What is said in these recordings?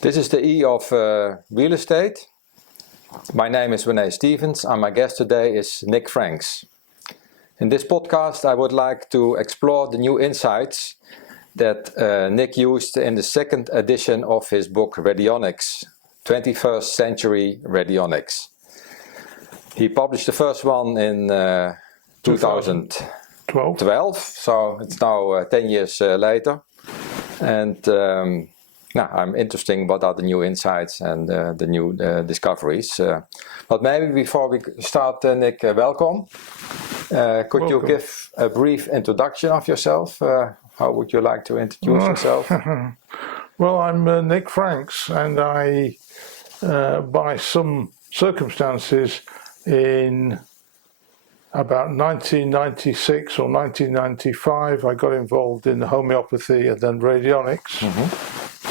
This is the E of real estate. My name is René Stevens and my guest today is Nick Franks. In this podcast I would like to explore the new insights that Nick used in the second edition of his book Radionics, 21st Century Radionics. He published the first one in 2012, so it's now 10 years later. And now I'm interested in what are the new insights and the new discoveries. But maybe before we start, Nick, welcome. Could you give a brief introduction of yourself? How would you like to introduce yourself? Well, I'm Nick Franks, and I, by some circumstances, in about 1996 or 1995, I got involved in homeopathy and then radionics.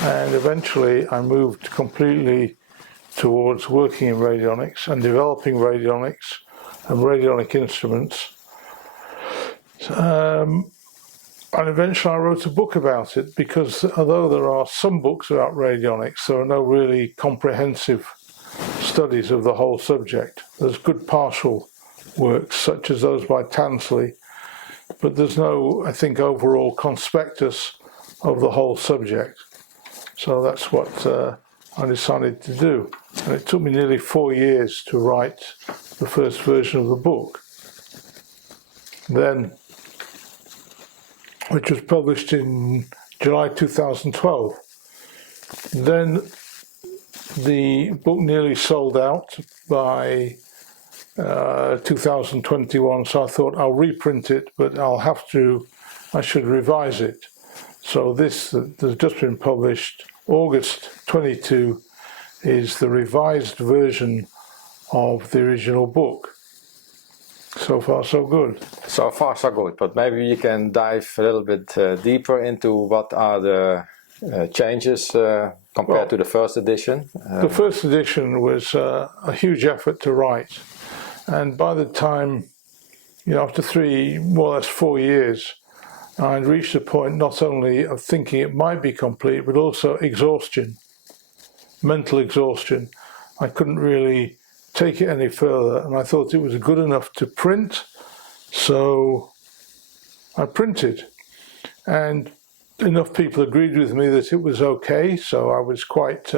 And eventually I moved completely towards working in radionics and developing radionics and radionic instruments. And eventually I wrote a book about it, because although there are some books about radionics, there are no really comprehensive studies of the whole subject. There's good partial works, such as those by Tansley, but there's no, I think, overall conspectus of the whole subject. So that's what I decided to do. And it took me nearly 4 years to write the first version of the book. Then, which was published in July 2012. Then the book nearly sold out by 2021, so I thought I'll reprint it, but I should revise it. So this that's just been published, August 22, is the revised version of the original book. So far so good. So far so good, but maybe you can dive a little bit deeper into what are the changes compared to the first edition. The first edition was a huge effort to write, and by the time, after more or less 4 years, I'd reached a point not only of thinking it might be complete, but also exhaustion, mental exhaustion. I couldn't really take it any further, and I thought it was good enough to print, so I printed. And enough people agreed with me that it was okay, so I was quite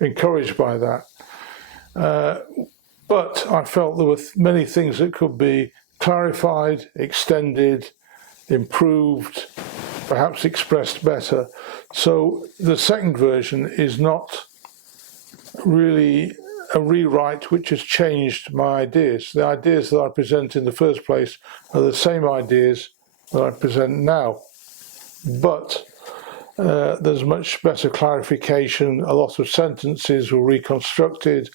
encouraged by that. But I felt there were many things that could be clarified, extended, improved, perhaps expressed better. So the second version is not really a rewrite which has changed my ideas. The ideas that I present in the first place are the same ideas that I present now. But there's much better clarification. A lot of sentences were reconstructed,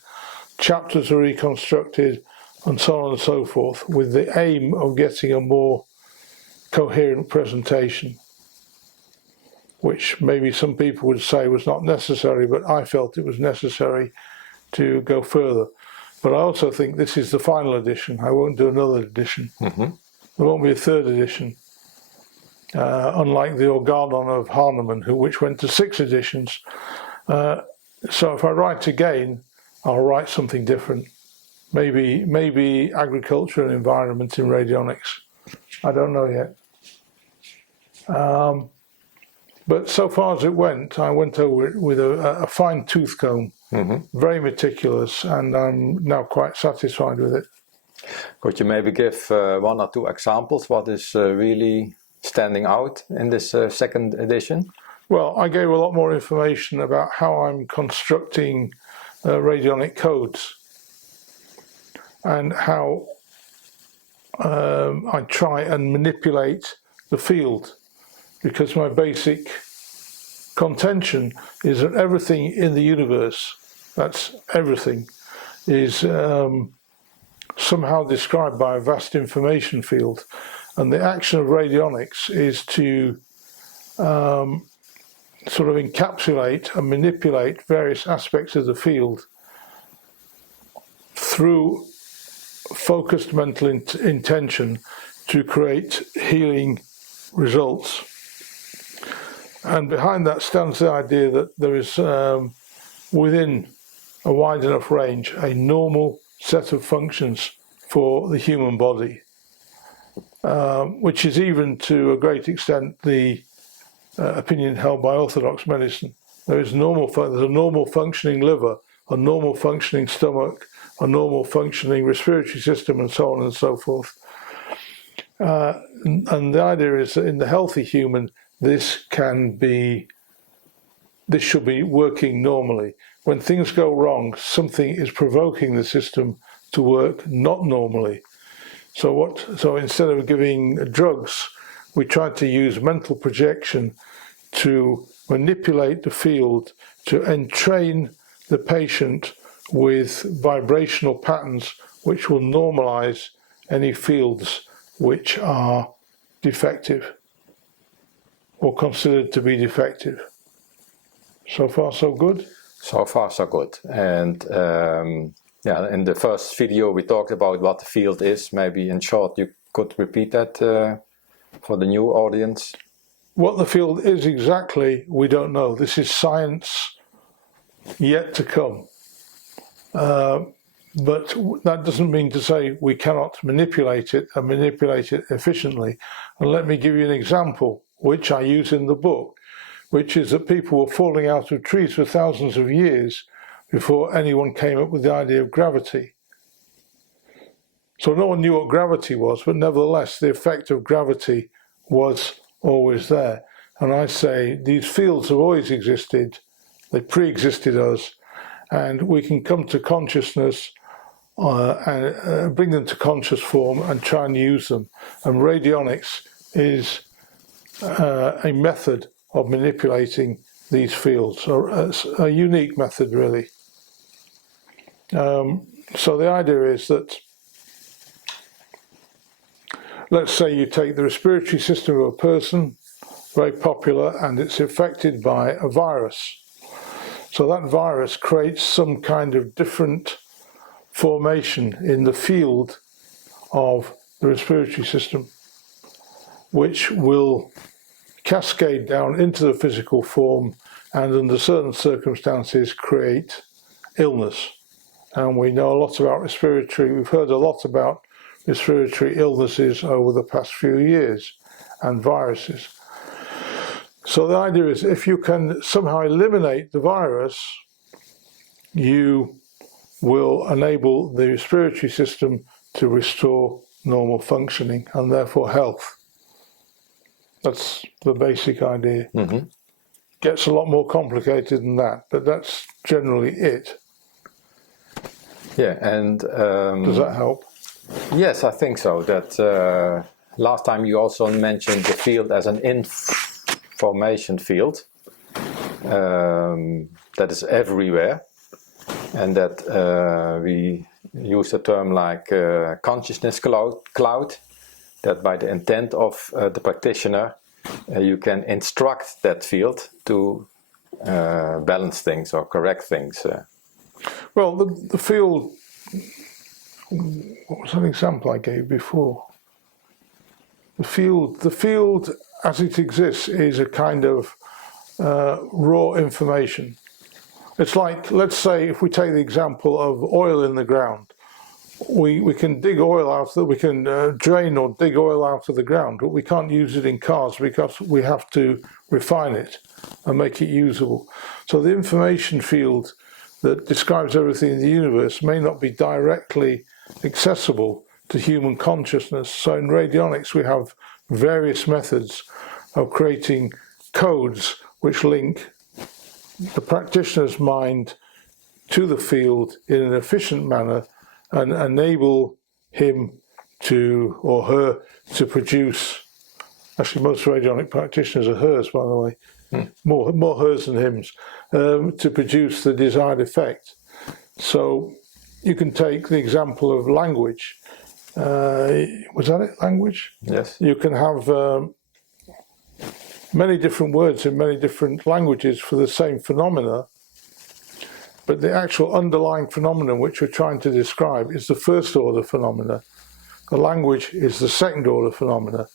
chapters were reconstructed, and so on and so forth, with the aim of getting a more coherent presentation, which maybe some people would say was not necessary, but I felt it was necessary to go further. But I also think this is the final edition. I won't do another edition. There won't be a third edition, unlike the Organon of Hahnemann, which went to 6 editions. So if I write again, I'll write something different. Maybe agriculture and environment in radionics. I don't know yet. But so far as it went, I went over it with a fine tooth comb, very meticulous, and I'm now quite satisfied with it. Could you maybe give 1 or 2 examples what is really standing out in this second edition? Well, I gave a lot more information about how I'm constructing radionic codes and how I try and manipulate the field, because my basic contention is that everything in the universe, that's everything, is somehow described by a vast information field. And the action of radionics is to sort of encapsulate and manipulate various aspects of the field through focused mental intention to create healing results. And behind that stands the idea that there is, within a wide enough range, a normal set of functions for the human body, which is even to a great extent the opinion held by orthodox medicine. There's a normal functioning liver, a normal functioning stomach, a normal functioning respiratory system, and so on and so forth. And the idea is that in the healthy human, this should be working normally. When things go wrong, something is provoking the system to work not normally. So instead of giving drugs, we try to use mental projection to manipulate the field, to entrain the patient with vibrational patterns which will normalize any fields which are defective or considered to be defective. So far, so good? So far, so good. And yeah, in the first video we talked about what the field is. Maybe in short you could repeat that for the new audience. What the field is exactly, we don't know. This is science yet to come. But that doesn't mean to say we cannot manipulate it and manipulate it efficiently. And let me give you an example, which I use in the book, which is that people were falling out of trees for thousands of years before anyone came up with the idea of gravity. So no one knew what gravity was, but nevertheless the effect of gravity was always there. And I say these fields have always existed, they pre-existed us, and we can come to consciousness and bring them to conscious form and try and use them. And radionics is a method of manipulating these fields, a unique method really. So the idea is that, let's say you take the respiratory system of a person, very popular, and it's affected by a virus. So that virus creates some kind of different formation in the field of the respiratory system, which will cascade down into the physical form and under certain circumstances create illness. And we know a lot about we've heard a lot about respiratory illnesses over the past few years and viruses. So the idea is if you can somehow eliminate the virus, you will enable the respiratory system to restore normal functioning and therefore health. That's the basic idea. Mm-hmm. Gets a lot more complicated than that, but that's generally it. Yeah, and does that help? Yes, I think so. That last time you also mentioned the field as an information field that is everywhere, and that we use a term like consciousness cloud, that by the intent of the practitioner you can instruct that field to balance things or correct things. Well, the field, what was an example I gave before? The field as it exists is a kind of raw information. It's like, let's say, if we take the example of oil in the ground, we can dig oil out, we can drain or dig oil out of the ground, but we can't use it in cars because we have to refine it and make it usable. So the information field that describes everything in the universe may not be directly accessible to human consciousness. So in radionics we have various methods of creating codes which link the practitioner's mind to the field in an efficient manner and enable him to, or her, to produce, actually most radionic practitioners are hers, by the way, more hers than hims, to produce the desired effect. So you can take the example of language. Was that it, language? Yes. You can have many different words in many different languages for the same phenomena, but the actual underlying phenomenon which we're trying to describe is the first order phenomena. The language is the second order phenomena.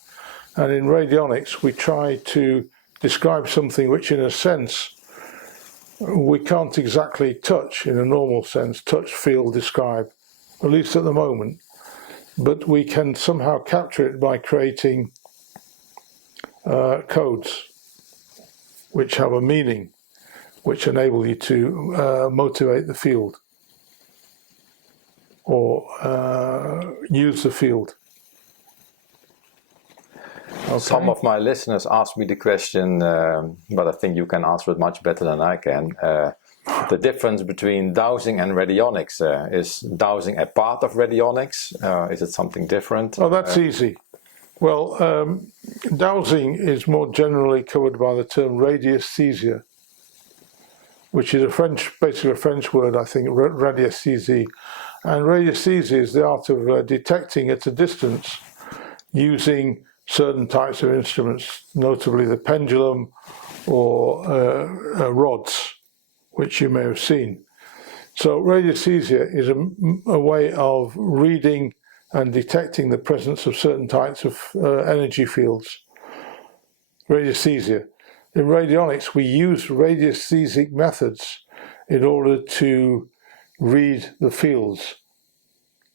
And in radionics we try to describe something which in a sense we can't exactly touch in a normal sense, touch, feel, describe, at least at the moment. But we can somehow capture it by creating codes which have a meaning, which enable you to motivate the field or use the field. Okay. Some of my listeners asked me the question, but I think you can answer it much better than I can. The difference between dowsing and radionics. Is dowsing a part of radionics? Is it something different? Oh, that's easy. Well, dowsing is more generally covered by the term radiesthesia, which is basically a French word, I think, radiesthesia. And radiesthesia is the art of detecting at a distance using certain types of instruments, notably the pendulum or rods, which you may have seen. So radiesthesia is a way of reading and detecting the presence of certain types of energy fields. Radiesthesia. In radionics, we use radiesthesic methods in order to read the fields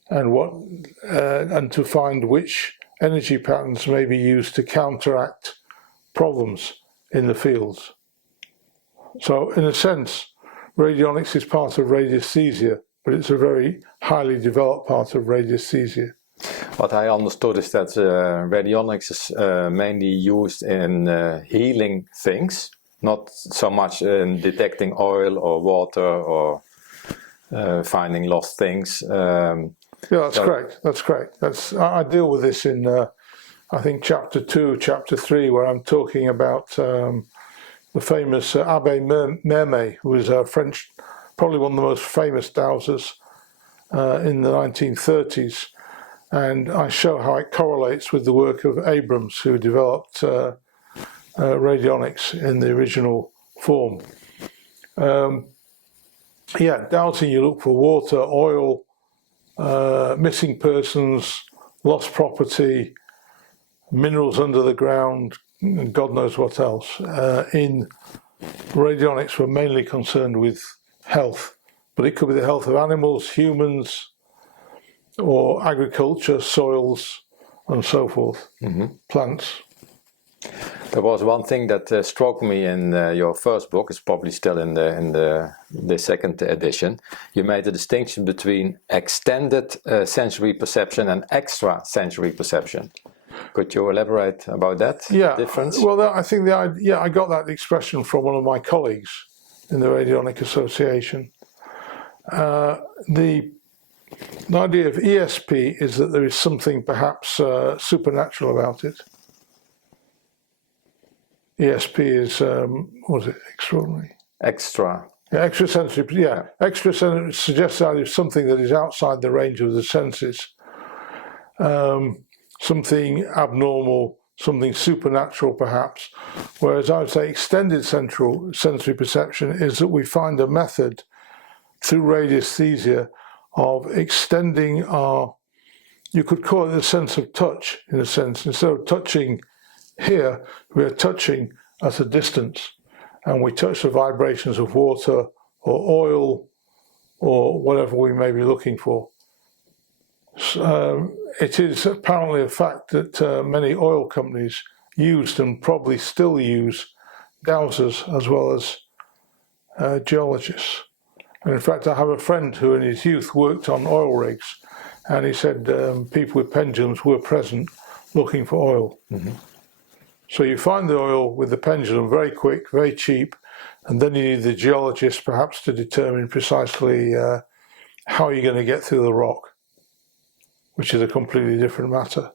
and to find which energy patterns may be used to counteract problems in the fields. So in a sense, radionics is part of radiesthesia, but it's a very highly developed part of radiesthesia. What I understood is that radionics is mainly used in healing things, not so much in detecting oil or water or finding lost things. Yeah, that's correct. That's correct. I deal with this in, I think, Chapter 2, Chapter 3, where I'm talking about the famous Abbé Mermet, who was a French, probably one of the most famous dowsers in the 1930s. And I show how it correlates with the work of Abrams, who developed radionics in the original form. Yeah, dowsing, you look for water, oil, missing persons, lost property, minerals under the ground, and God knows what else. In radionics, we're mainly concerned with health, but it could be the health of animals, humans, or agriculture, soils, and so forth, plants. There was one thing that struck me in your first book. It's probably still in the second edition. You made a distinction between extended sensory perception and extra sensory perception. Could you elaborate about that difference? Well, I think I got that expression from one of my colleagues in the Radionic Association. The idea of ESP is that there is something perhaps supernatural about it. ESP is, what was it, extraordinary? Extra. Yeah, extrasensory, yeah. Extrasensory suggests that there's something that is outside the range of the senses. Something abnormal, something supernatural perhaps. Whereas I would say extended sensory perception is that we find a method through radiesthesia of extending you could call it the sense of touch in a sense. Instead of touching here, we are touching at a distance, and we touch the vibrations of water or oil or whatever we may be looking for. It is apparently a fact that many oil companies used and probably still use dowsers as well as geologists. And in fact, I have a friend who in his youth worked on oil rigs, and he said people with pendulums were present looking for oil. So you find the oil with the pendulum very quick, very cheap, and then you need the geologist perhaps to determine precisely how you're going to get through the rock, which is a completely different matter.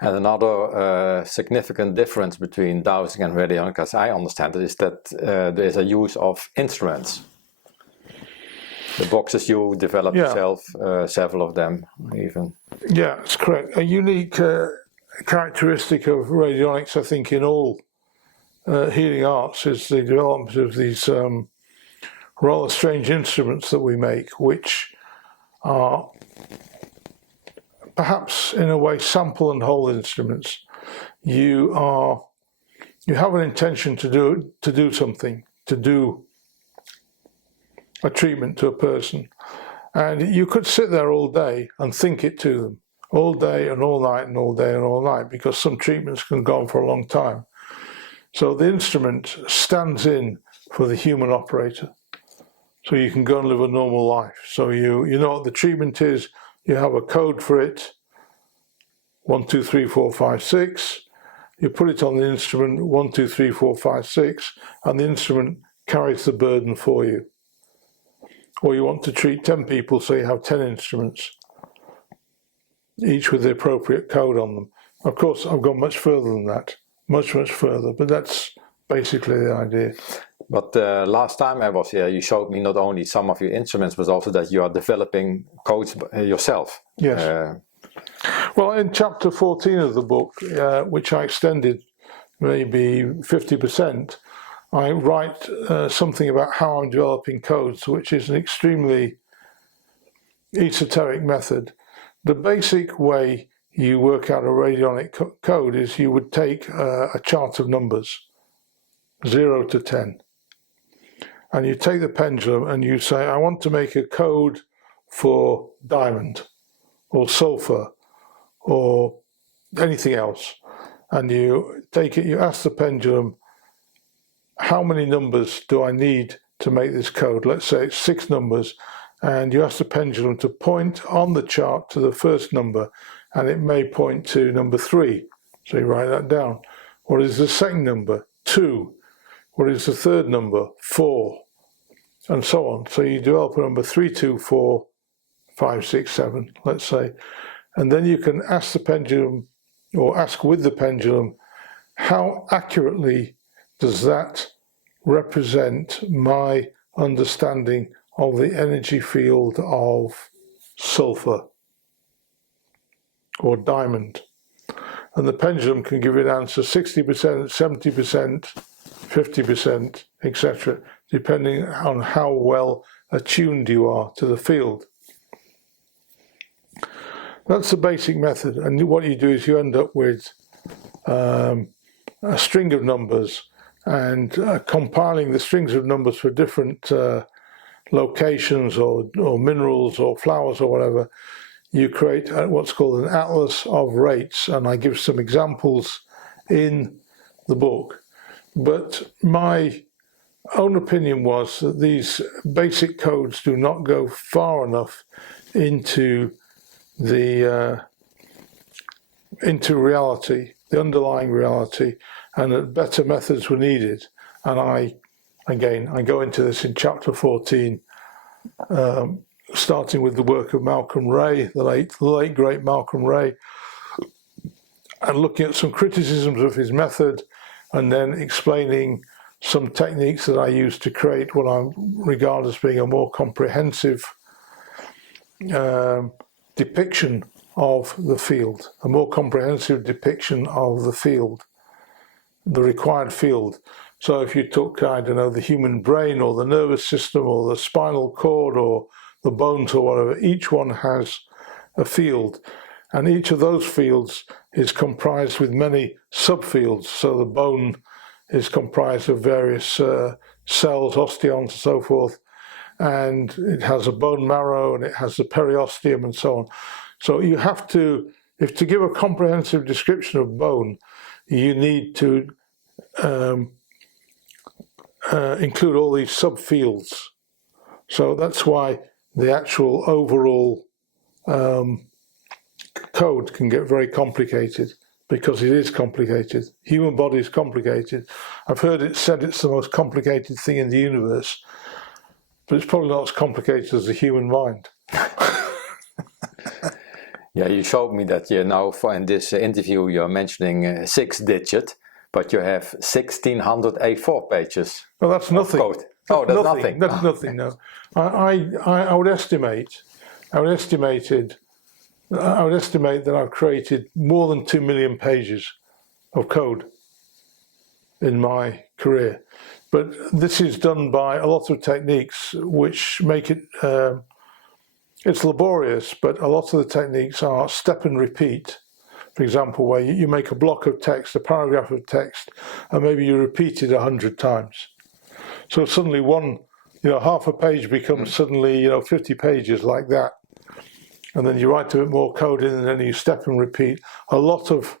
And another significant difference between dowsing and radionic, as I understand it, is that there is a use of instruments. The boxes you developed yourself, several of them even. Yeah, that's correct. A unique characteristic of radionics, I think, in all healing arts is the development of these rather strange instruments that we make, which are perhaps in a way sample and hold instruments. You are you have an intention to do something, to do a treatment to a person, and you could sit there all day and think it to them, all day and all night and all day and all night, because some treatments can go on for a long time. So the instrument stands in for the human operator, so you can go and live a normal life. So you know what the treatment is, you have a code for it, 1, 2, 3, 4, 5, 6. You put it on the instrument, 1, 2, 3, 4, 5, 6, and the instrument carries the burden for you. Or you want to treat 10 people, so you have 10 instruments, each with the appropriate code on them. Of course, I've gone much further than that, much further, but that's basically the idea. But last time I was here, you showed me not only some of your instruments, but also that you are developing codes yourself. Yes. Well, in chapter 14 of the book, which I extended maybe 50%, I write something about how I'm developing codes, which is an extremely esoteric method. The basic way you work out a radionic code is you would take a chart of numbers, 0 to 10. And you take the pendulum and you say, I want to make a code for diamond or sulfur or anything else. And you take it, you ask the pendulum, how many numbers do I need to make this code? Let's say it's 6 numbers. And you ask the pendulum to point on the chart to the first number, and it may point to number 3. So you write that down. What is the second number? 2. What is the third number? 4. And so on. So you develop a number 3, 2, 4, 5, 6, 7, let's say. And then you can ask the pendulum, or ask with the pendulum, how accurately does that represent my understanding of the energy field of sulfur or diamond? And the pendulum can give you an answer 60%, 70%, 50%, etc., depending on how well attuned you are to the field. That's the basic method, and what you do is you end up with a string of numbers, and compiling the strings of numbers for different locations or minerals or flowers or whatever, you create what's called an atlas of rates, and I give some examples in the book. But my own opinion was that these basic codes do not go far enough into reality, the underlying reality, and that better methods were needed. And I go into this in chapter 14, starting with the work of Malcolm Ray, the late great Malcolm Ray, and looking at some criticisms of his method, and then explaining some techniques that I use to create what I regard as being a more comprehensive depiction of the field, a more comprehensive depiction of the field, the required field. So if you took, I don't know, the human brain or the nervous system or the spinal cord or the bones or whatever, each one has a field, and each of those fields is comprised with many subfields. So the bone is comprised of various cells, osteons and so forth, and it has a bone marrow and it has the periosteum and so on. So you have to, if to give a comprehensive description of bone, you need to include all these subfields. So that's why the actual overall code can get very complicated, because it is complicated. Human body is complicated. I've heard it said it's the most complicated thing in the universe, but it's probably not as complicated as the human mind. Yeah, you showed me that you now, in this interview, you're mentioning 6 digit, but you have 1600 A4 pages. Well, that's nothing. Code. Oh, that's nothing. That's nothing. No, I would estimate that I've created more than 2 million pages of code in my career. But this is done by a lot of techniques which make it, it's laborious, but a lot of the techniques are step and repeat. for example, where you make a block of text, a paragraph of text, and maybe you repeat it 100 times. So suddenly half a page becomes suddenly, 50 pages like that. And then you write a bit more code in, and then you step and repeat. A lot of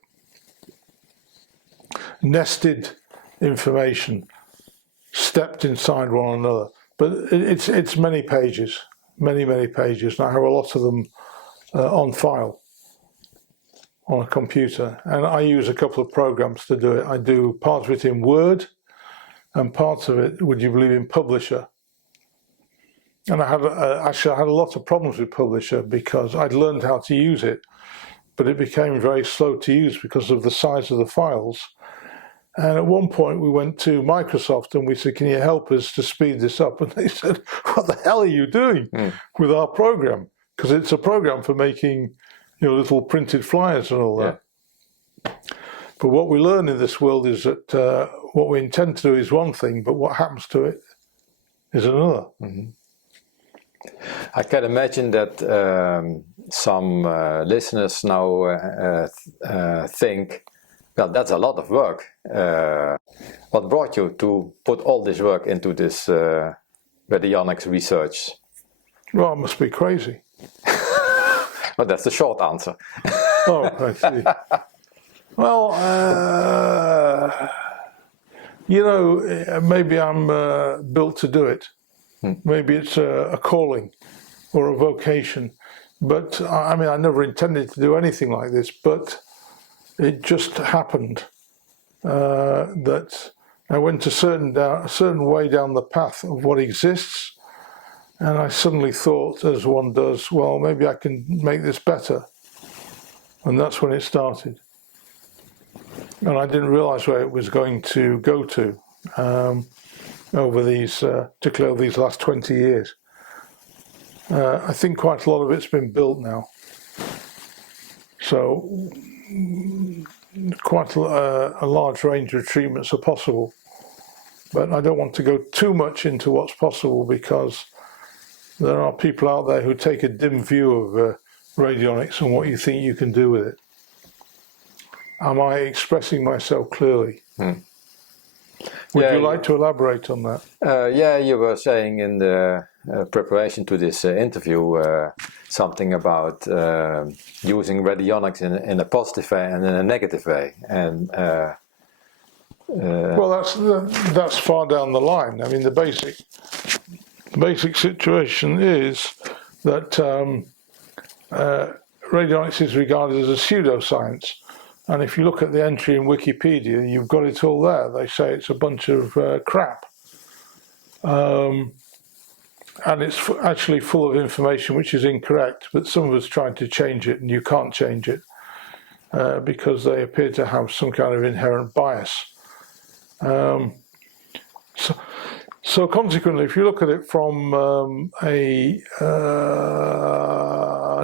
nested information stepped inside one another. But it's many pages, many pages. And I have a lot of them on file on a computer. And I use a couple of programs to do it. I do parts of it in Word and parts of it, would you believe, in Publisher. And I had a lot of problems with Publisher because I'd learned how to use it, but it became very slow to use because of the size of the files. And at one point we went to Microsoft and we said, can you help us to speed this up? And they said, what the hell are you doing with our program? Because it's a program for making, little printed flyers and all that. Yeah. But what we learn in this world is that what we intend to do is one thing, but what happens to it is another. Mm-hmm. I can imagine that some listeners now think, well, that's a lot of work. What brought you to put all this work into this radionics research? Well, I must be crazy. But that's the short answer. Oh, I see. Well, maybe I'm built to do it. Maybe it's a calling or a vocation. But, I never intended to do anything like this, but it just happened that I went a certain way down the path of what exists, and I suddenly thought, as one does, well, maybe I can make this better. And that's when it started. And I didn't realize where it was going to go to over these, particularly over these last 20 years. I think quite a lot of it's been built now. So quite a large range of treatments are possible. But I don't want to go too much into what's possible because there are people out there who take a dim view of radionics and what you think you can do with it. Am I expressing myself clearly? Would you like to elaborate on that? Yeah, you were saying in the preparation to this interview something about using radionics in a positive way and in a negative way. And well, that's far down the line. The basic situation is that radionics is regarded as a pseudoscience. And if you look at the entry in Wikipedia, you've got it all there. They say it's a bunch of crap. And it's actually full of information which is incorrect, but some of us tried to change it, and you can't change it because they appear to have some kind of inherent bias. So consequently, if you look at it from a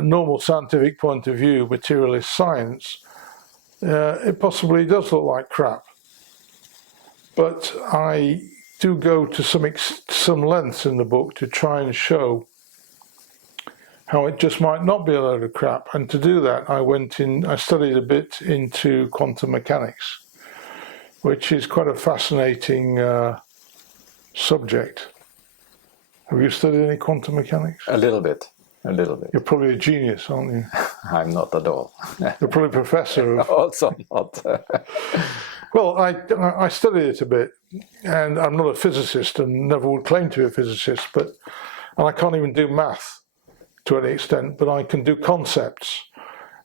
normal scientific point of view, materialist science, it possibly does look like crap. But I do go to some lengths in the book to try and show how it just might not be a load of crap. And to do that, I studied a bit into quantum mechanics, which is quite a fascinating subject. Have you studied any quantum mechanics? A little bit. You're probably a genius, aren't you? I'm not at all. You're probably a professor of... Also not. Well, I studied it a bit, and I'm not a physicist and never would claim to be a physicist, and I can't even do math to any extent, but I can do concepts.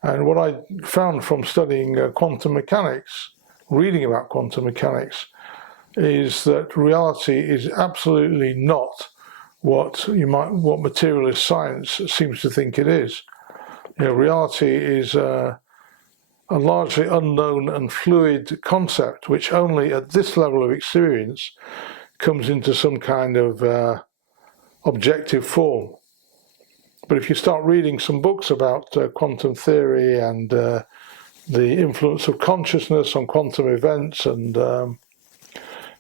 And what I found from studying quantum mechanics, reading about quantum mechanics, is that reality is absolutely not what materialist science seems to think it is. Reality is a largely unknown and fluid concept, which only at this level of experience comes into some kind of objective form. But if you start reading some books about quantum theory and the influence of consciousness on quantum events and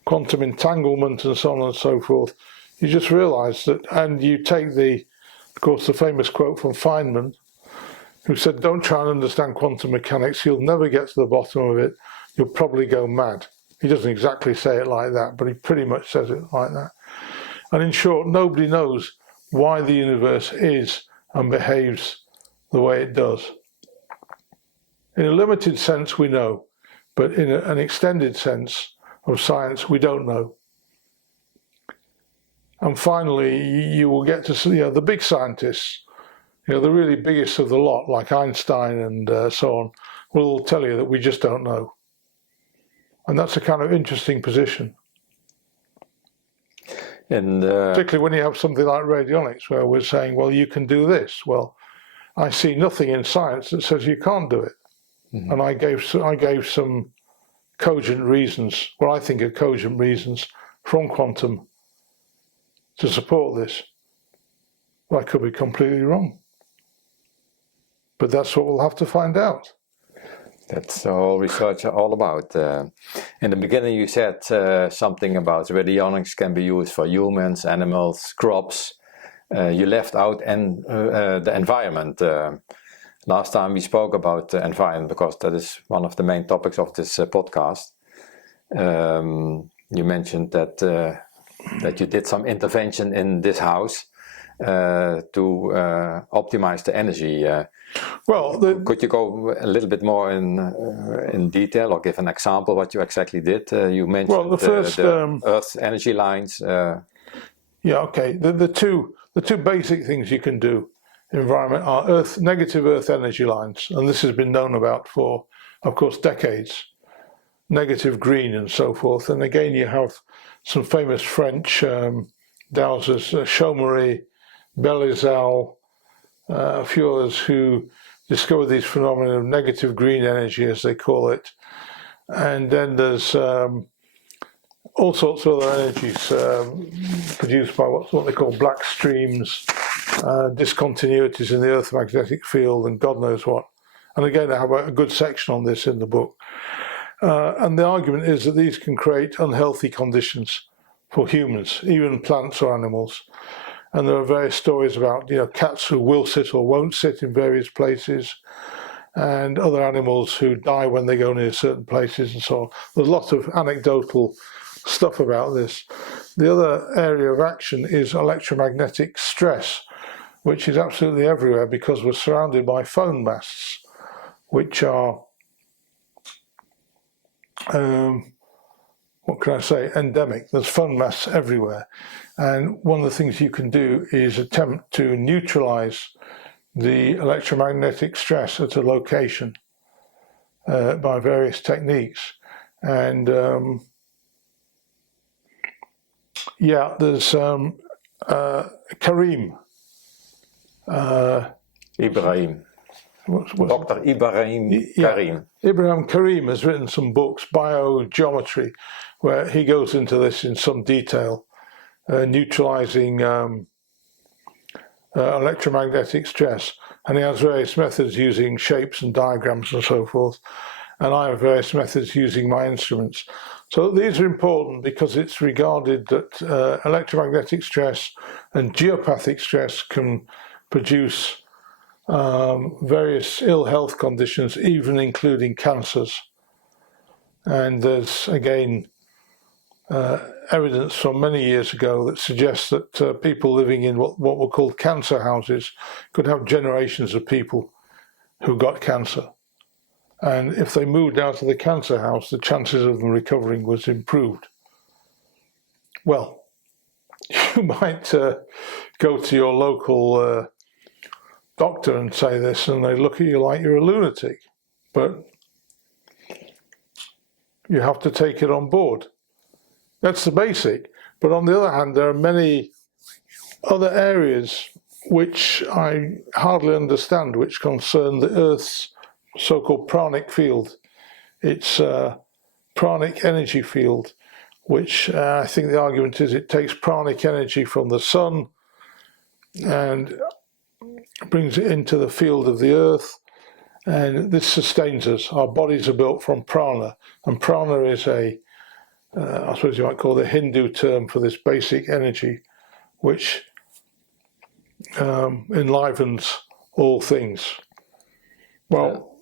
quantum entanglement and so on and so forth, you just realize that, and you take of course, the famous quote from Feynman, who said, don't try and understand quantum mechanics, you'll never get to the bottom of it, you'll probably go mad. He doesn't exactly say it like that, but he pretty much says it like that. And in short, nobody knows why the universe is and behaves the way it does. In a limited sense, we know, but in an extended sense of science, we don't know. And finally, you will get to see the big scientists, the really biggest of the lot, like Einstein and so on, will tell you that we just don't know. And that's a kind of interesting position. And particularly when you have something like radionics, where we're saying, well, you can do this. Well, I see nothing in science that says you can't do it. Mm-hmm. And I gave some cogent reasons, what I think are cogent reasons from quantum to support this. Well, I could be completely wrong. But that's what we'll have to find out. That's all research all about. In the beginning you said something about radionics can be used for humans, animals, crops. You left out the environment. Last time we spoke about the environment because that is one of the main topics of this podcast. You mentioned that you did some intervention in this house to optimize the energy. Well, could you go a little bit more in detail or give an example what you exactly did? You mentioned the Earth's energy lines. Yeah, okay. The two basic things you can do in environment are negative Earth energy lines, and this has been known about for, of course, decades. Negative green and so forth. And again, you have some famous French dowsers, Chaumery, Belizal, a few others who discovered these phenomena of negative green energy, as they call it. And then there's all sorts of other energies produced by what they call black streams, discontinuities in the Earth magnetic field, and God knows what. And again, I have a good section on this in the book. And the argument is that these can create unhealthy conditions for humans, even plants or animals. And there are various stories about, cats who will sit or won't sit in various places, and other animals who die when they go near certain places and so on. There's a lot of anecdotal stuff about this. The other area of action is electromagnetic stress, which is absolutely everywhere because we're surrounded by phone masts, which are, endemic. There's phone masts everywhere. And one of the things you can do is attempt to neutralize the electromagnetic stress at a location by various techniques. And there's Karim. Ibrahim. Dr. Ibrahim Karim. Ibrahim Karim has written some books, Biogeometry, where he goes into this in some detail, neutralizing electromagnetic stress. And he has various methods using shapes and diagrams and so forth. And I have various methods using my instruments. So these are important because it's regarded that electromagnetic stress and geopathic stress can produce various ill health conditions, even including cancers. And there's, again, evidence from many years ago that suggests that people living in what were called cancer houses could have generations of people who got cancer. And if they moved out of the cancer house, the chances of them recovering was improved. Well, you might go to your local doctor and say this, and they look at you like you're a lunatic. But you have to take it on board. That's the basic. But on the other hand, there are many other areas which I hardly understand, which concern the Earth's so-called pranic field. It's pranic energy field, which I think the argument is it takes pranic energy from the sun and brings it into the field of the Earth, and this sustains us. Our bodies are built from prana, and prana is I suppose you might call it a Hindu term for this basic energy, which enlivens all things. Well,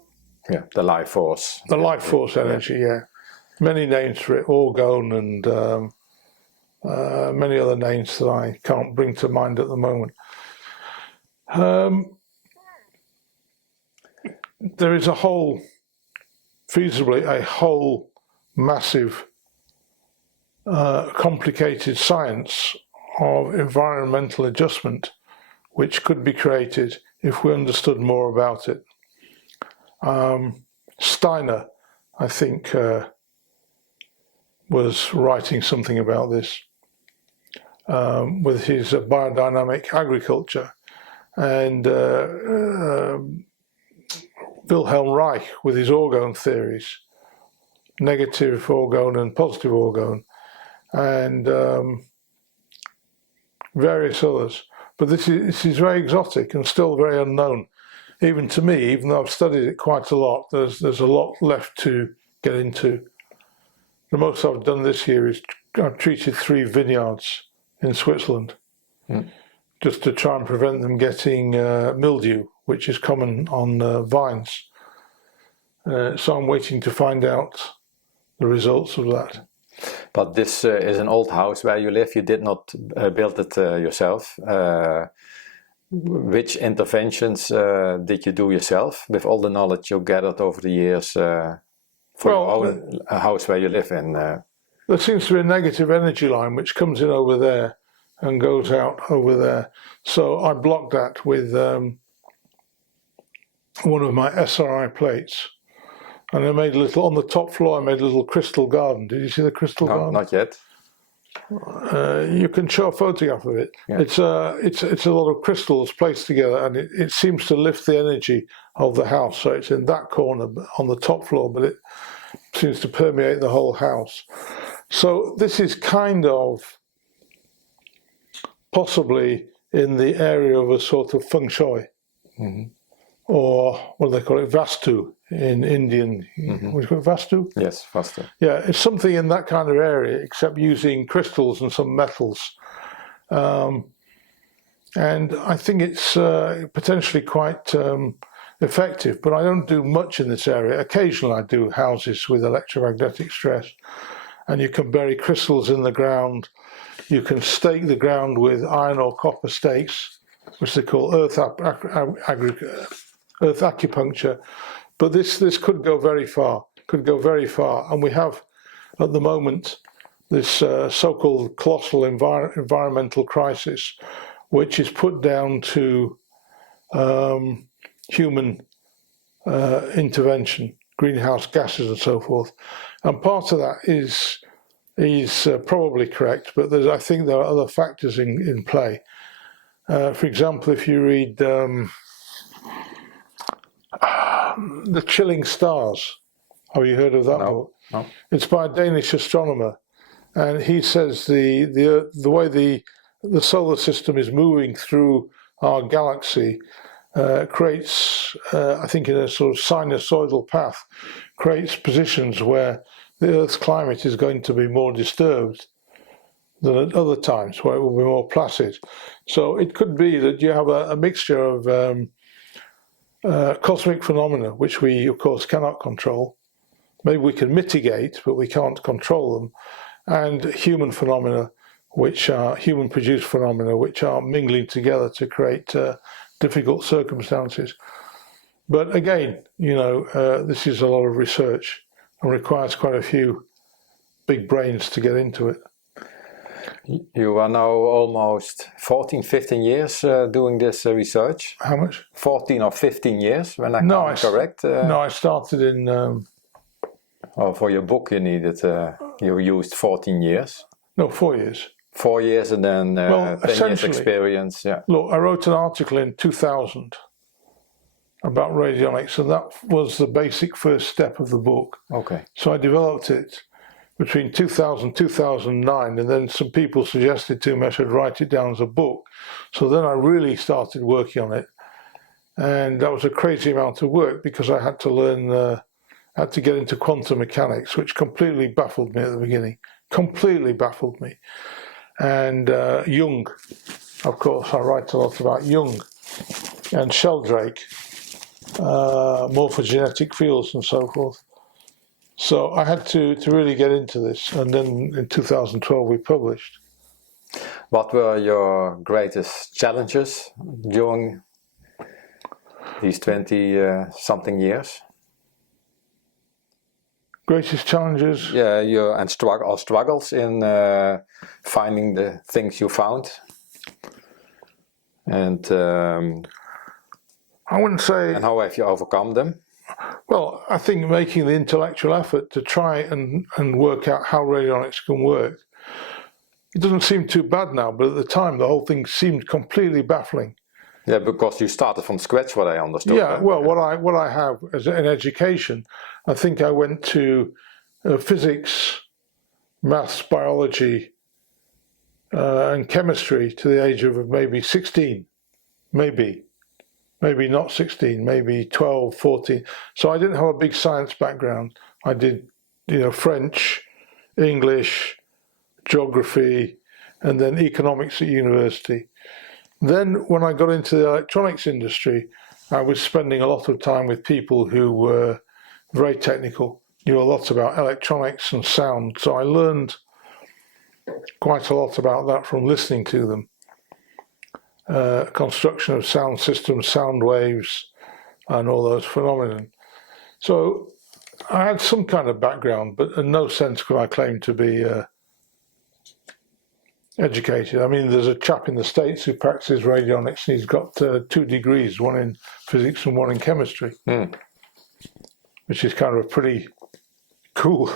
yeah, the life force. the life force energy, yeah. Many names for it, orgone and many other names that I can't bring to mind at the moment. There is feasibly a whole massive, complicated science of environmental adjustment which could be created if we understood more about it. Steiner, I think, was writing something about this with his biodynamic agriculture, and Wilhelm Reich with his orgone theories, negative orgone and positive orgone, and various others. But this is very exotic and still very unknown. Even to me, even though I've studied it quite a lot, there's a lot left to get into. The most I've done this year is I've treated 3 vineyards in Switzerland, just to try and prevent them getting mildew, which is common on vines. So I'm waiting to find out the results of that. But this is an old house where you live. You did not build it yourself. Which interventions did you do yourself with all the knowledge you gathered over the years for your own house where you live in? There seems to be a negative energy line which comes in over there and goes out over there. So I blocked that with one of my SRI plates. And I made a little, on the top floor, I made a little crystal garden. Did you see the crystal garden? Not yet. You can show a photograph of it. Yeah. It's a lot of crystals placed together, and it seems to lift the energy of the house. So it's in that corner on the top floor, but it seems to permeate the whole house. So this is kind of possibly in the area of a sort of feng shui, or what do they call it, Vastu in Indian. What do you call it, Vastu? Yes, Vastu. Yeah, it's something in that kind of area, except using crystals and some metals. And I think it's potentially quite effective, but I don't do much in this area. Occasionally I do houses with electromagnetic stress, and you can bury crystals in the ground. You can stake the ground with iron or copper stakes, which they call earth acupuncture. But this could go very far, and we have at the moment this so-called colossal environmental crisis, which is put down to human intervention, greenhouse gases and so forth. And part of that is probably correct, but I think there are other factors in play. For example, if you read The Chilling Stars, have you heard of that book? No. It's by a Danish astronomer, and he says the way the solar system is moving through our galaxy creates, I think in a sort of sinusoidal path, creates positions where the Earth's climate is going to be more disturbed than at other times, where it will be more placid. So it could be that you have a mixture of cosmic phenomena, which we, of course, cannot control. Maybe we can mitigate, but we can't control them. And human phenomena, which are human-produced phenomena, which are mingling together to create difficult circumstances. But again, this is a lot of research and requires quite a few big brains to get into it. You are now almost 14, 15 years doing this research. How much? 14 or 15 years, when I'm correct? No, I started in... for your book you needed, you used 14 years. No, 4 years. 4 years and then 10 years experience, yeah. Look, I wrote an article in 2000 about radionics, and that was the basic first step of the book. Okay. So I developed it between 2000 and 2009, and then some people suggested to me I should write it down as a book. So then I really started working on it, and that was a crazy amount of work because I had to learn, had to get into quantum mechanics, which completely baffled me at the beginning, completely baffled me. And Jung, of course, I write a lot about Jung and Sheldrake, morphogenetic fields and so forth. So I had to really get into this, and then in 2012 we published. What were your greatest challenges during these 20 something years? Greatest challenges? Yeah, and struggles in finding the things you found. And I wouldn't say. And how have you overcome them? Well, I think making the intellectual effort to try and work out how radionics can work. It doesn't seem too bad now, but at the time the whole thing seemed completely baffling. Yeah, because you started from scratch, what I understood. Yeah, well, what I have as an education, I think I went to physics, maths, biology, and chemistry to the age of maybe 16, maybe not 16, maybe 12, 14. So I didn't have a big science background. I did, French, English, geography, and then economics at university. Then when I got into the electronics industry, I was spending a lot of time with people who were very technical, knew a lot about electronics and sound. So I learned quite a lot about that from listening to them. Construction of sound systems, sound waves, and all those phenomena. So I had some kind of background, but in no sense could I claim to be educated. I mean, there's a chap in the States who practices radionics, and he's got 2 degrees, one in physics and one in chemistry, which is kind of a pretty cool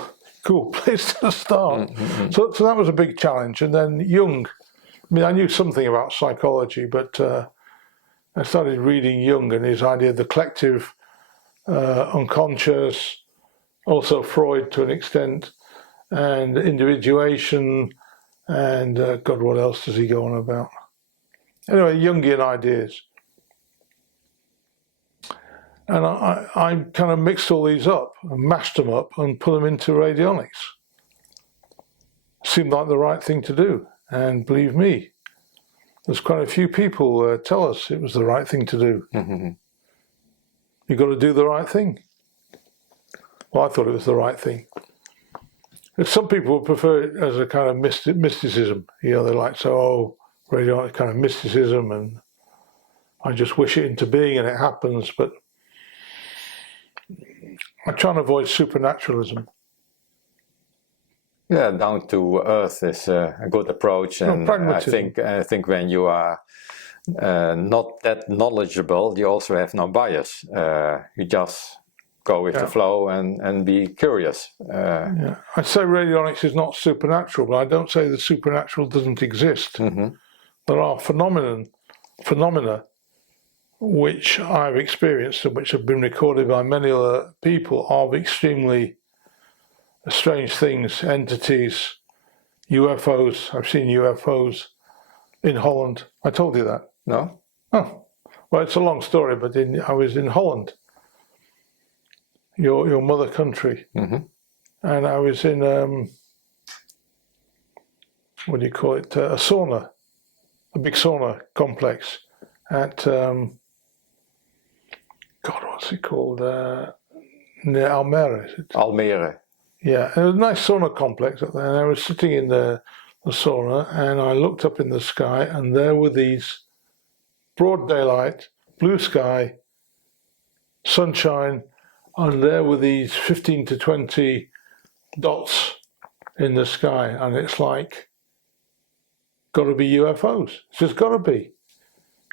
place to start. Mm-hmm. So that was a big challenge. And then Jung, I mean, I knew something about psychology, but I started reading Jung and his idea of the collective unconscious, also Freud to an extent, and individuation, and God, what else does he go on about? Anyway, Jungian ideas. And I kind of mixed all these up and mashed them up and put them into radionics. Seemed like the right thing to do. And believe me, there's quite a few people tell us it was the right thing to do. Mm-hmm. You've got to do the right thing. Well, I thought it was the right thing. Some people would prefer it as a kind of mysticism. They like, radionic kind of mysticism, and I just wish it into being and it happens, but I try and avoid supernaturalism. Yeah, down to earth is a good approach, and I think when you are not that knowledgeable, you also have no bias. You just go with the flow and be curious. I say radionics is not supernatural, but I don't say the supernatural doesn't exist. Mm-hmm. There are phenomena which I've experienced and which have been recorded by many other people of extremely strange things, entities, UFOs. I've seen UFOs in Holland. I told you that. No? Oh, well, it's a long story, but I was in Holland, your mother country, mm-hmm. and I was in, what do you call it, a sauna, a big sauna complex at, God, what's it called, near Almere, is it? Almere. Yeah, and it was a nice sauna complex up there, and I was sitting in the sauna, and I looked up in the sky, and there were these broad daylight, blue sky, sunshine, and there were these 15 to 20 dots in the sky, and it's like, got to be UFOs. It's just got to be.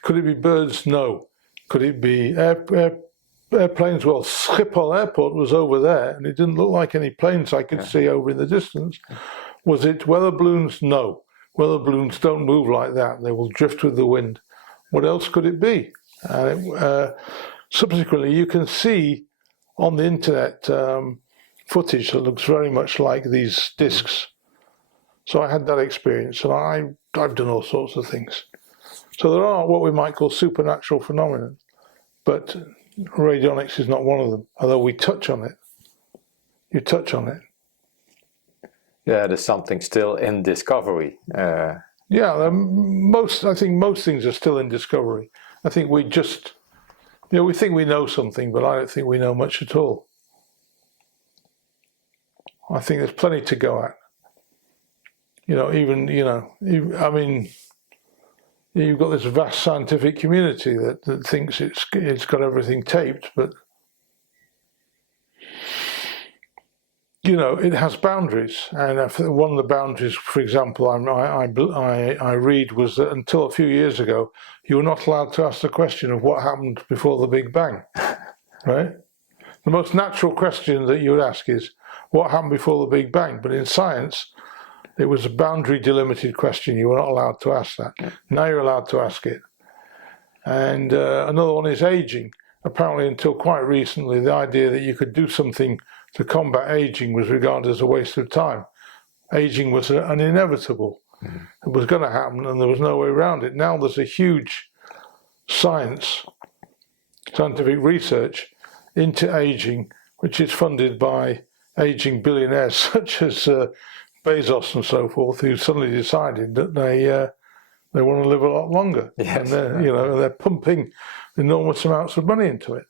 Could it be birds? No. Could it be airplanes? Well, Schiphol Airport was over there, and it didn't look like any planes I could see over in the distance. Was it weather balloons? No. Weather balloons don't move like that. They will drift with the wind. What else could it be? Subsequently, you can see on the internet footage that looks very much like these discs. So I had that experience, and I've done all sorts of things. So there are what we might call supernatural phenomena, but radionics is not one of them, although we touch on it. You touch on it. Yeah, there's something still in discovery. I think most things are still in discovery. I think we just You know, we think we know something, but I don't think we know much at all. I think there's plenty to go at. You know, I mean, you've got this vast scientific community that thinks it's got everything taped, but you know, it has boundaries. And one of the boundaries, for example, I read was that until a few years ago, you were not allowed to ask the question of what happened before the Big Bang, right? The most natural question that you would ask is, what happened before the Big Bang? But in science, it was a boundary delimited question. You were not allowed to ask that. Now you're allowed to ask it. And another one is aging. Apparently, until quite recently, the idea that you could do something to combat aging was regarded as a waste of time. Aging was an inevitable. It was going to happen, and there was no way around it. Now there's a huge scientific research into aging, which is funded by aging billionaires such as Bezos and so forth, who suddenly decided that they want to live a lot longer, yes. And they're pumping enormous amounts of money into it.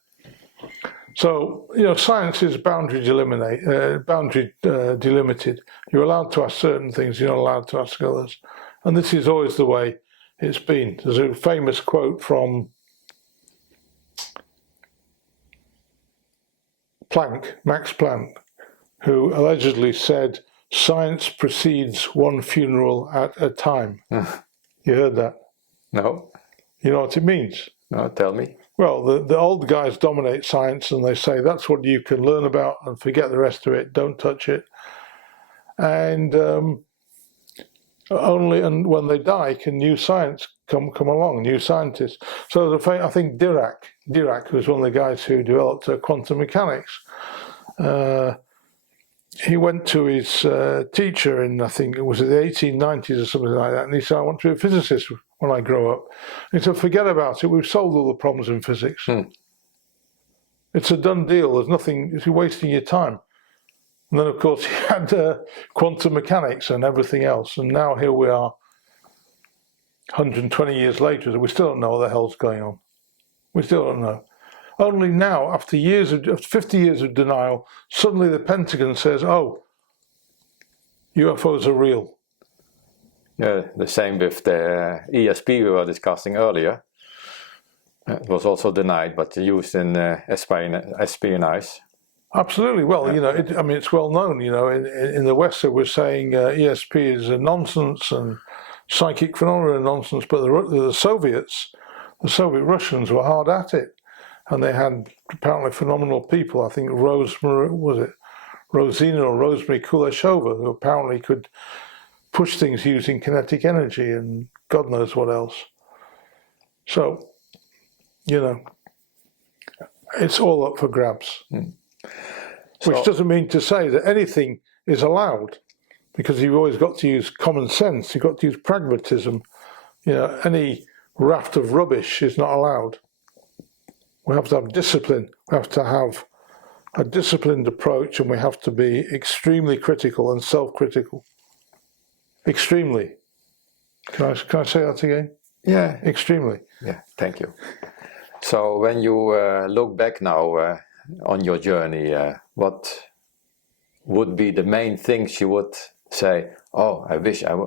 So science is boundary delimited. You're allowed to ask certain things, you're not allowed to ask others, and this is always the way it's been. There's a famous quote from Max Planck, who allegedly said, "Science precedes one funeral at a time." You heard that? No. You know what it means? No, tell me. Well, the old guys dominate science, and they say that's what you can learn about, and forget the rest of it. Don't touch it. And when they die can new science come along, new scientists. So I think Dirac, who was one of the guys who developed quantum mechanics, he went to his teacher in, I think it was the 1890s or something like that, and he said, "I want to be a physicist when I grow up." And he said, "Forget about it, we've solved all the problems in physics. It's a done deal, there's nothing, you're wasting your time." And then of course he had quantum mechanics and everything else, and now here we are 120 years later, and we still don't know what the hell's going on. We still don't know. Only now, after 50 years of denial, suddenly the Pentagon says, "Oh, UFOs are real." The same with the ESP we were discussing earlier. It was also denied, but used in espionage. Absolutely. Well, it's well known. In the West, they were saying ESP is a nonsense and psychic phenomena are nonsense, but the Soviet Russians were hard at it. And they had apparently phenomenal people. I think Rosina or Rosemary Kuleshova, who apparently could push things using kinetic energy and God knows what else. So, it's all up for grabs. Which doesn't mean to say that anything is allowed, because you've always got to use common sense. You've got to use pragmatism. Any raft of rubbish is not allowed. We have to have discipline. We have to have a disciplined approach, and we have to be extremely critical and self-critical. Extremely. Can I say that again? Yeah. Extremely. Yeah, thank you. So when you look back now on your journey, what would be the main things you would say, "Oh, I wish I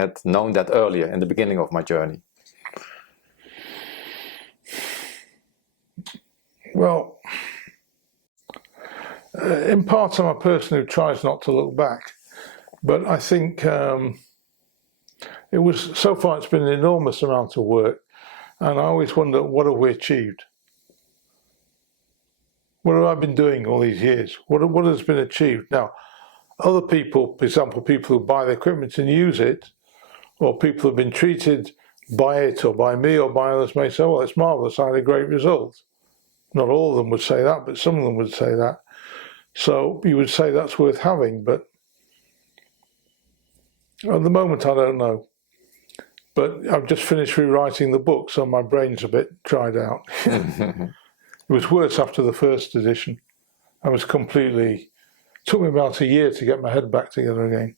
had known that earlier in the beginning of my journey"? Well, in part I'm a person who tries not to look back, but I think so far it's been an enormous amount of work, and I always wonder, what have we achieved? What have I been doing all these years? What has been achieved? Now, other people, for example, people who buy the equipment and use it, or people who have been treated by it or by me or by others may say, "Well, it's marvellous, I had a great result." Not all of them would say that, but some of them would say that. So you would say that's worth having, but at the moment I don't know. But I've just finished rewriting the book, so my brain's a bit dried out. It was worse after the first edition. It took me about a year to get my head back together again.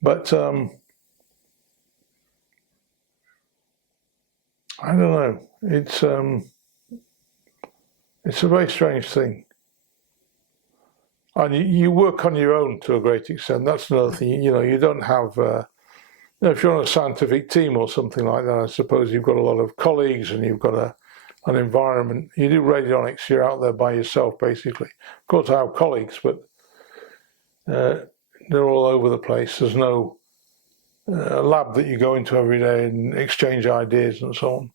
But I don't know. It's a very strange thing. And you work on your own to a great extent. That's another thing. You know, you don't have. If you're on a scientific team or something like that, I suppose you've got a lot of colleagues and you've got an environment. You do radionics, you're out there by yourself, basically. Of course, I have colleagues, but they're all over the place. There's no lab that you go into every day and exchange ideas and so on.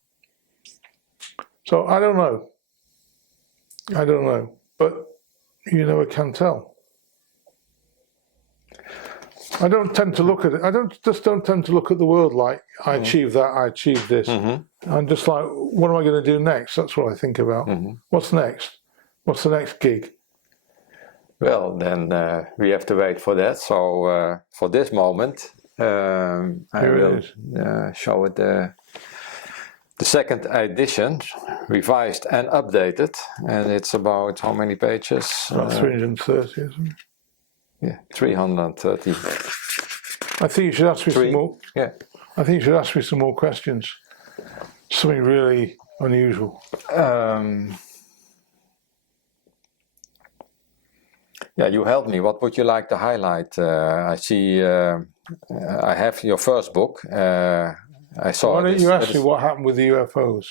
So I don't know. But you never can tell. I don't tend to look at it. I don't tend to look at the world like I achieved that, I achieved this. I'm just like, what am I going to do next? That's what I think about. What's next? What's the next gig? Well, then we have to wait for that. So for this moment, I will show it the second edition, revised and updated, and it's about how many pages? About 330, isn't it? Yeah, 330. I think you should ask me some more. Yeah. I think you should ask me some more questions. Something really unusual. Yeah, you helped me. What would you like to highlight? I see. I have your first book. I saw. Why don't you ask me what happened with the UFOs?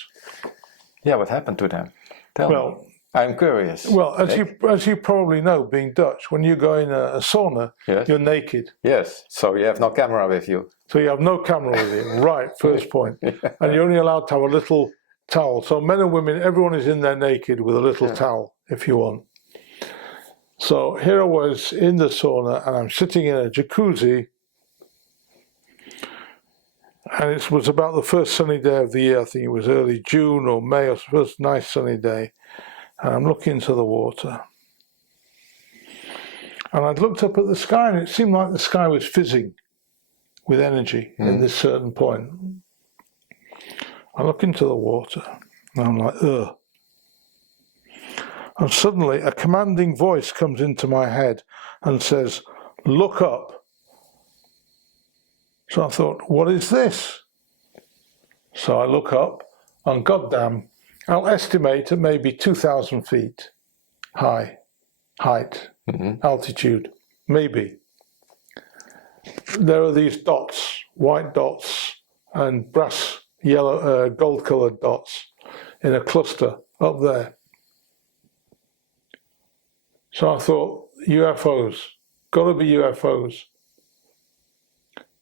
Yeah, what happened to them? Tell me. I'm curious. Well, as you probably know, being Dutch, when you go in a sauna, you're naked. Yes, so you have no camera with you. So you have no camera with you, right, first point. And you're only allowed to have a little towel. So men and women, everyone is in there naked with a little towel, if you want. So here I was in the sauna, and I'm sitting in a jacuzzi, and it was about the first sunny day of the year. I think it was early June or May, or first nice sunny day. And I'm looking into the water. And I'd looked up at the sky, and it seemed like the sky was fizzing with energy in this certain point. I look into the water, and I'm like, ugh. And suddenly a commanding voice comes into my head and says, look up. So I thought, what is this? So I look up, and goddamn, I'll estimate at maybe 2,000 feet height, altitude, maybe. There are these dots, white dots and brass, yellow, gold-coloured dots in a cluster up there. So I thought, UFOs, gotta be UFOs.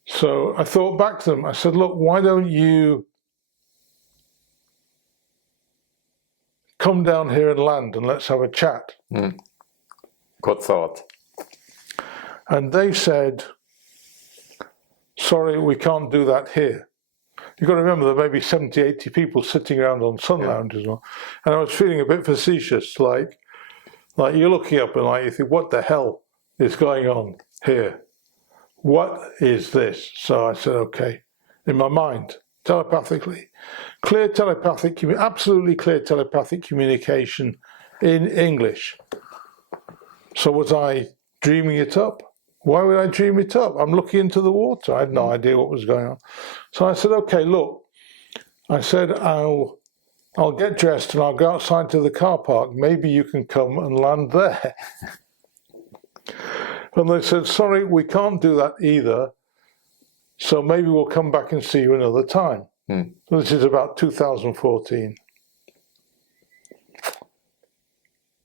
So I thought back to them, I said, look, why don't you come down here and land and let's have a chat. Good thought. And they said, sorry, we can't do that here. You've got to remember there may be 70, 80 people sitting around on sun lounges. And I was feeling a bit facetious, like you're looking up and like you think, what the hell is going on here? What is this? So I said, okay, in my mind, telepathically, absolutely clear telepathic communication in English. So was I dreaming it up? Why would I dream it up? I'm looking into the water. I had no idea what was going on. So I said, okay, look. I said, I'll get dressed and I'll go outside to the car park. Maybe you can come and land there. And they said, sorry, we can't do that either. So maybe we'll come back and see you another time. So this is about 2014.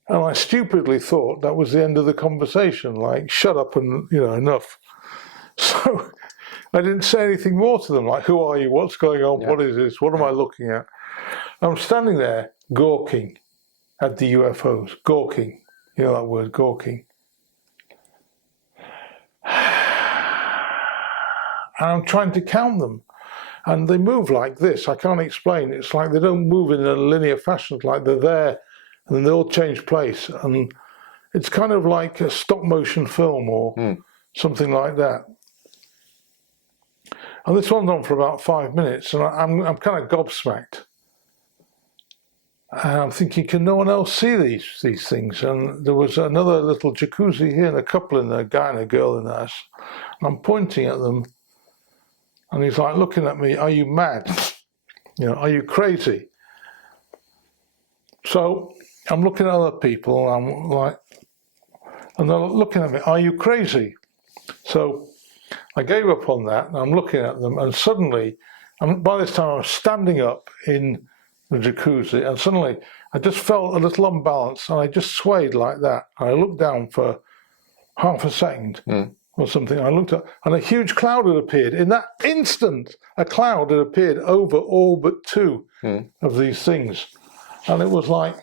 And I stupidly thought that was the end of the conversation, like, shut up and, enough. So I didn't say anything more to them, like, who are you, what's going on, what is this, what am I looking at? I'm standing there gawking at the UFOs, gawking, you know that word, gawking. And I'm trying to count them. And they move like this, I can't explain. It's like they don't move in a linear fashion, it's like they're there and then they all change place. And it's kind of like a stop motion film or something like that. And this one's on for about 5 minutes and I'm kind of gobsmacked. And I'm thinking, can no one else see these things? And there was another little jacuzzi here and a couple in there, a guy and a girl in there. And I'm pointing at them. And he's like looking at me, are you mad? You know, are you crazy? So I'm looking at other people, and I'm like, and they're looking at me, are you crazy? So I gave up on that, and I'm looking at them, and suddenly, by this time I'm standing up in the jacuzzi, and suddenly I just felt a little unbalanced, and I just swayed like that. And I looked down for half a second or something. I looked up, and a huge cloud had appeared. In that instant, a cloud had appeared over all but two of these things. And it was like,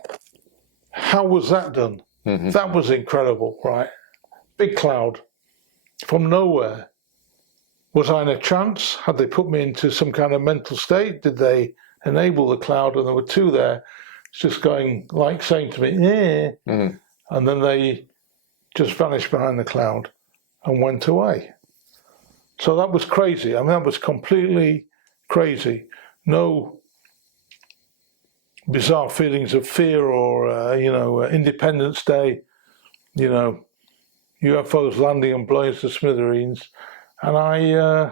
how was that done? That was incredible, right? Big cloud from nowhere. Was I in a trance? Had they put me into some kind of mental state? Did they enable the cloud? And there were two there, just going, like saying to me, eh. And then they just vanished behind the cloud and went away. So that was crazy. I mean, that was completely crazy. No bizarre feelings of fear or, Independence Day, UFOs landing and blowing us to smithereens. And I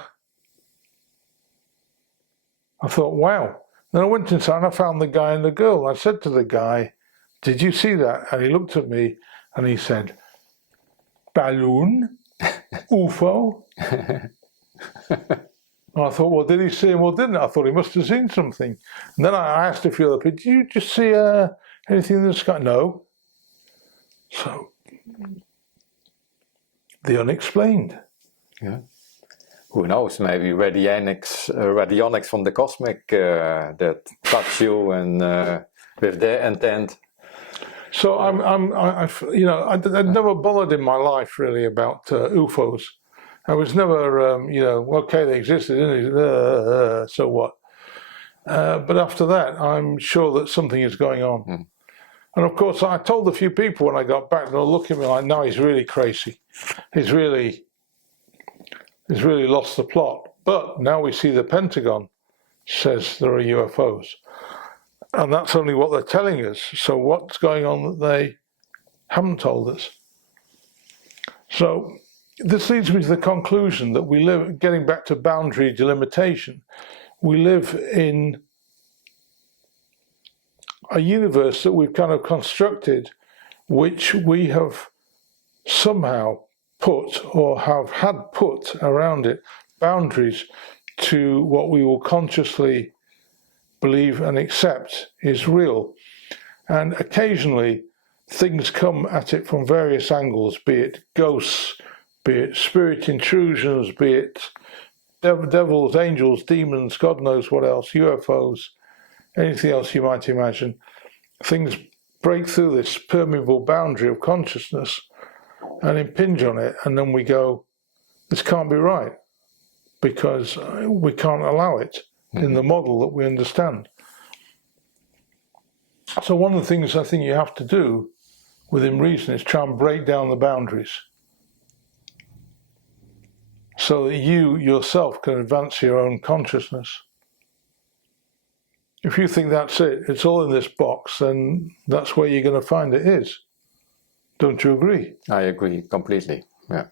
thought, wow. Then I went inside and I found the guy and the girl. And I said to the guy, did you see that? And he looked at me and he said, balloon? UFO? And I thought, well, did he see him or didn't? I thought he must have seen something. And then I asked a few other people, did you just see anything in the sky? No. So, the unexplained. Yeah. Who knows? Maybe radionics from the cosmic that touch you and with their intent. So I'd never bothered in my life really about UFOs. I was never, okay, they existed, so what? But after that, I'm sure that something is going on. And of course, I told a few people when I got back, they'll look at me like, no, he's really crazy. He's really lost the plot. But now we see the Pentagon says there are UFOs. And that's only what they're telling us. So what's going on that they haven't told us? So this leads me to the conclusion that we live, getting back to boundary delimitation, we live in a universe that we've kind of constructed, which we have somehow put or have had put around it boundaries to what we will consciously believe and accept is real. And occasionally things come at it from various angles, be it ghosts, be it spirit intrusions, be it devils, angels, demons, God knows what else, UFOs, anything else you might imagine. Things break through this permeable boundary of consciousness and impinge on it, and then we go, this can't be right, because we can't allow it in the model that we understand. So one of the things I think you have to do within reason is try and break down the boundaries so that you yourself can advance your own consciousness. If you think that's it, it's all in this box, then that's where you're going to find it is. Don't you agree? I agree completely, yeah.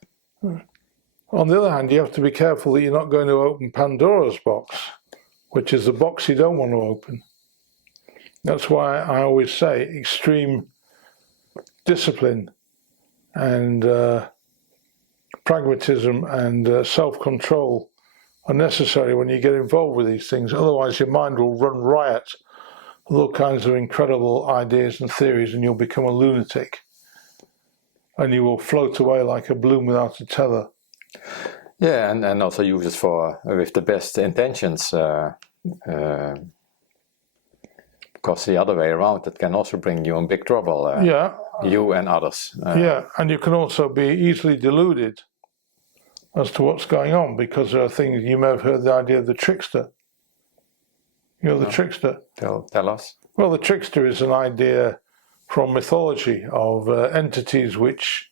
On the other hand, you have to be careful that you're not going to open Pandora's box, which is the box you don't want to open. That's why I always say extreme discipline and pragmatism and self-control are necessary when you get involved with these things. Otherwise, your mind will run riot with all kinds of incredible ideas and theories, and you'll become a lunatic. And you will float away like a balloon without a tether. Yeah, and also use it for with the best intentions. Because the other way around, it can also bring you in big trouble. You and others. And you can also be easily deluded as to what's going on, because there are things, you may have heard the idea of the trickster. You know the trickster? Tell us. Well, the trickster is an idea from mythology of entities which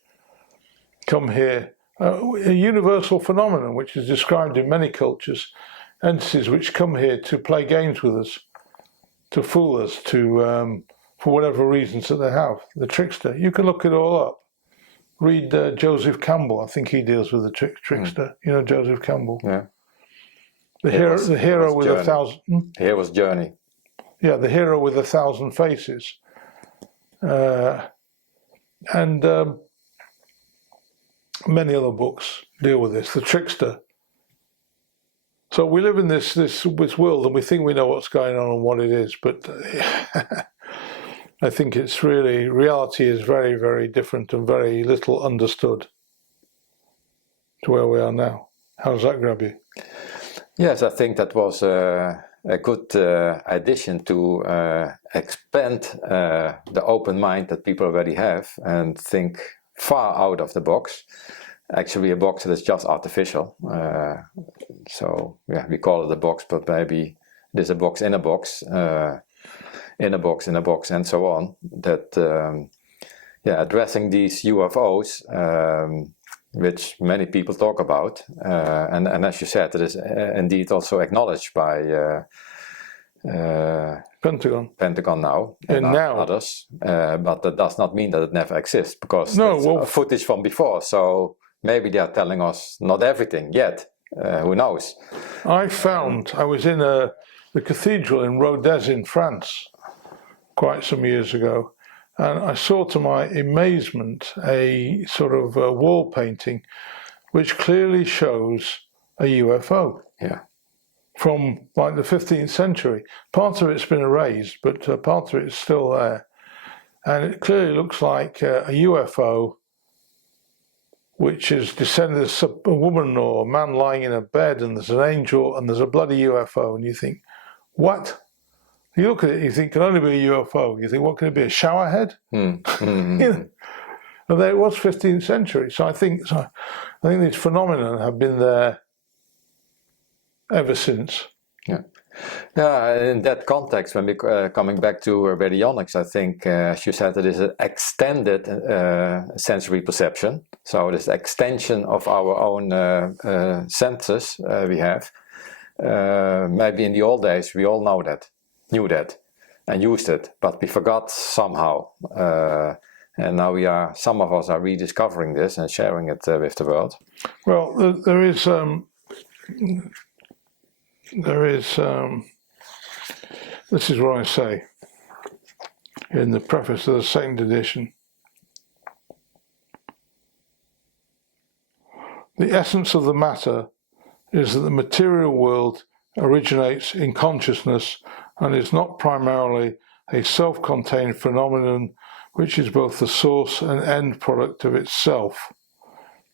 come here, a universal phenomenon which is described in many cultures, entities which come here to play games with us, to fool us, to for whatever reasons that they have. The trickster. You can look it all up. Read Joseph Campbell. I think he deals with the trickster. You know Joseph Campbell? Yeah. The hero with Journey. 1,000. Here was Journey. Yeah, the hero with 1,000 faces, and many other books deal with this. The Trickster. So we live in this world, and we think we know what's going on and what it is, but I think it's really, reality is very, very different and very little understood to where we are now. How does that grab you? Yes, I think that was a good addition to expand the open mind that people already have and think far out of the box. Actually, a box that is just artificial. So yeah, we call it a box, but maybe there's a box in a box, in a box, in a box, and so on. That addressing these UFOs, which many people talk about, and as you said, it is indeed also acknowledged by Pentagon now and others. But that does not mean that it never exists, because it's footage from before. So maybe they are telling us not everything yet. Who knows? I was in the cathedral in Rodez in France quite some years ago, and I saw to my amazement a sort of wall painting which clearly shows a UFO. Yeah. From like the 15th century. Part of it's been erased, but part of it's still there. And it clearly looks like a UFO which is descended as a woman or a man lying in a bed, and there's an angel and there's a bloody UFO, and you think, what? You look at it, you think, it can only be a UFO. You think, what can it be, a shower head? You know? And there it was 15th century. So I think these phenomena have been there ever since. Yeah, in that context, when we're coming back to radionics, I think, as you said, it is an extended sensory perception. So it is extension of our own senses we have. Maybe in the old days we all knew that, and used it, but we forgot somehow. And now some of us are rediscovering this and sharing it with the world. Well, there is this is what I say in the preface of the second edition. The essence of the matter is that the material world originates in consciousness and is not primarily a self-contained phenomenon which is both the source and end product of itself.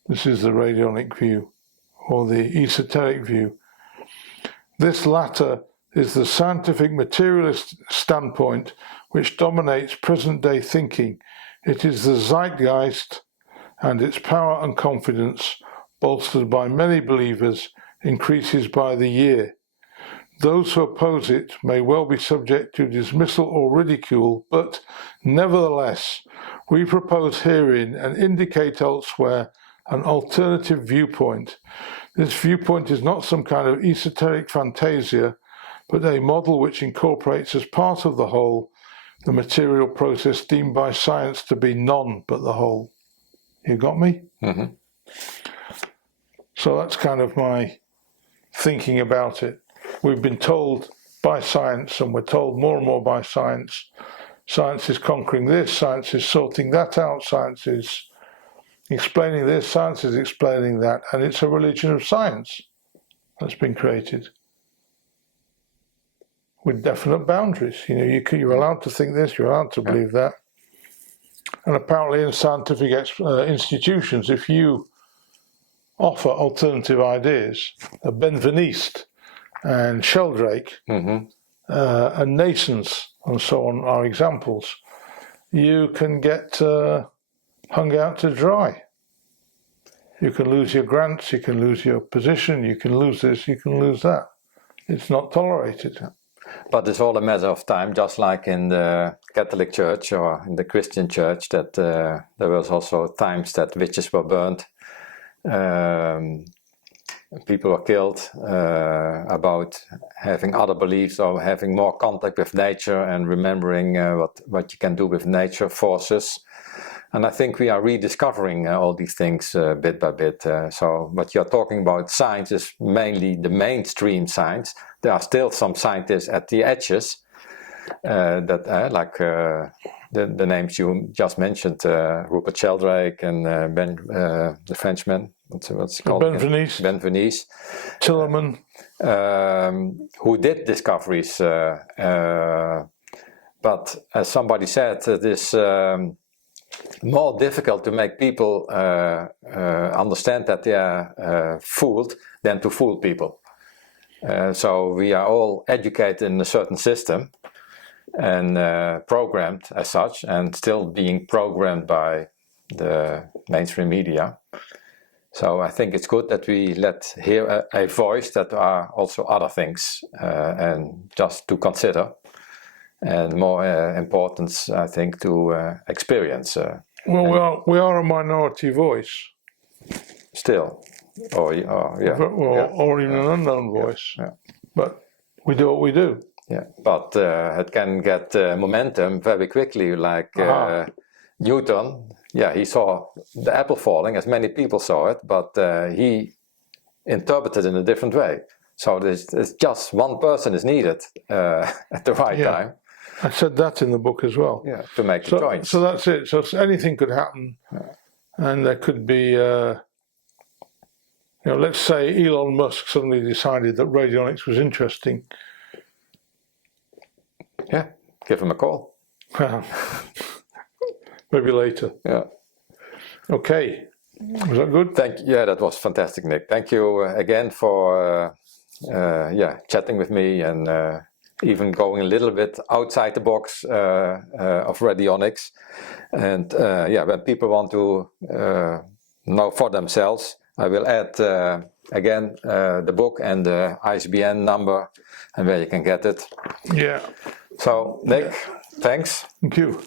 This is the radionic view, or the esoteric view. This latter is the scientific materialist standpoint which dominates present-day thinking. It is the zeitgeist, and its power and confidence, bolstered by many believers, increases by the year. Those who oppose it may well be subject to dismissal or ridicule, but nevertheless, we propose herein and indicate elsewhere an alternative viewpoint. This viewpoint is not some kind of esoteric fantasia, but a model which incorporates as part of the whole the material process deemed by science to be none but the whole. You got me? Mm-hmm. So that's kind of my thinking about it. We've been told by science, and we're told more and more by science, science is conquering this, science is sorting that out, science is explaining this, science is explaining that, and it's a religion of science that's been created with definite boundaries. You know, you're allowed to think this, you're allowed to believe that. And apparently in scientific institutions, if you offer alternative ideas, Benveniste and Sheldrake and Nasons and so on are examples, you can get hung out to dry. You can lose your grants, you can lose your position, you can lose this, you can lose that. It's not tolerated. But it's all a matter of time, just like in the Catholic Church or in the Christian Church, that there was also times that witches were burnt, people were killed about having other beliefs or having more contact with nature and remembering what you can do with nature forces. And I think we are rediscovering all these things bit by bit. So what you're talking about, science is mainly the mainstream science. There are still some scientists at the edges that like the names you just mentioned, Rupert Sheldrake and the Frenchman, what's it called? Ben Venise. Tillerman. Who did discoveries. But as somebody said, it is more difficult to make people understand that they are fooled than to fool people. So we are all educated in a certain system and programmed as such, and still being programmed by the mainstream media. So I think it's good that we hear a voice that are also other things and just to consider. And more importance, I think, to experience. We are a minority voice. Still, or even an unknown voice. Yeah. But we do what we do. Yeah, but it can get momentum very quickly, like Newton. Yeah, he saw the apple falling, as many people saw it, but he interpreted it in a different way. So it's just one person is needed at the right time. I said that in the book as well. Yeah, to make the choice. So that's it. So anything could happen, and there could be, let's say Elon Musk suddenly decided that radionics was interesting. Yeah, give him a call. Maybe later. Yeah. Okay. Was that good? Yeah, that was fantastic, Nick. Thank you again for chatting with me and even going a little bit outside the box of radionics. And when people want to know for themselves, I will add again the book and the ISBN number and where you can get it. Yeah. So, Nick, thanks. Thank you.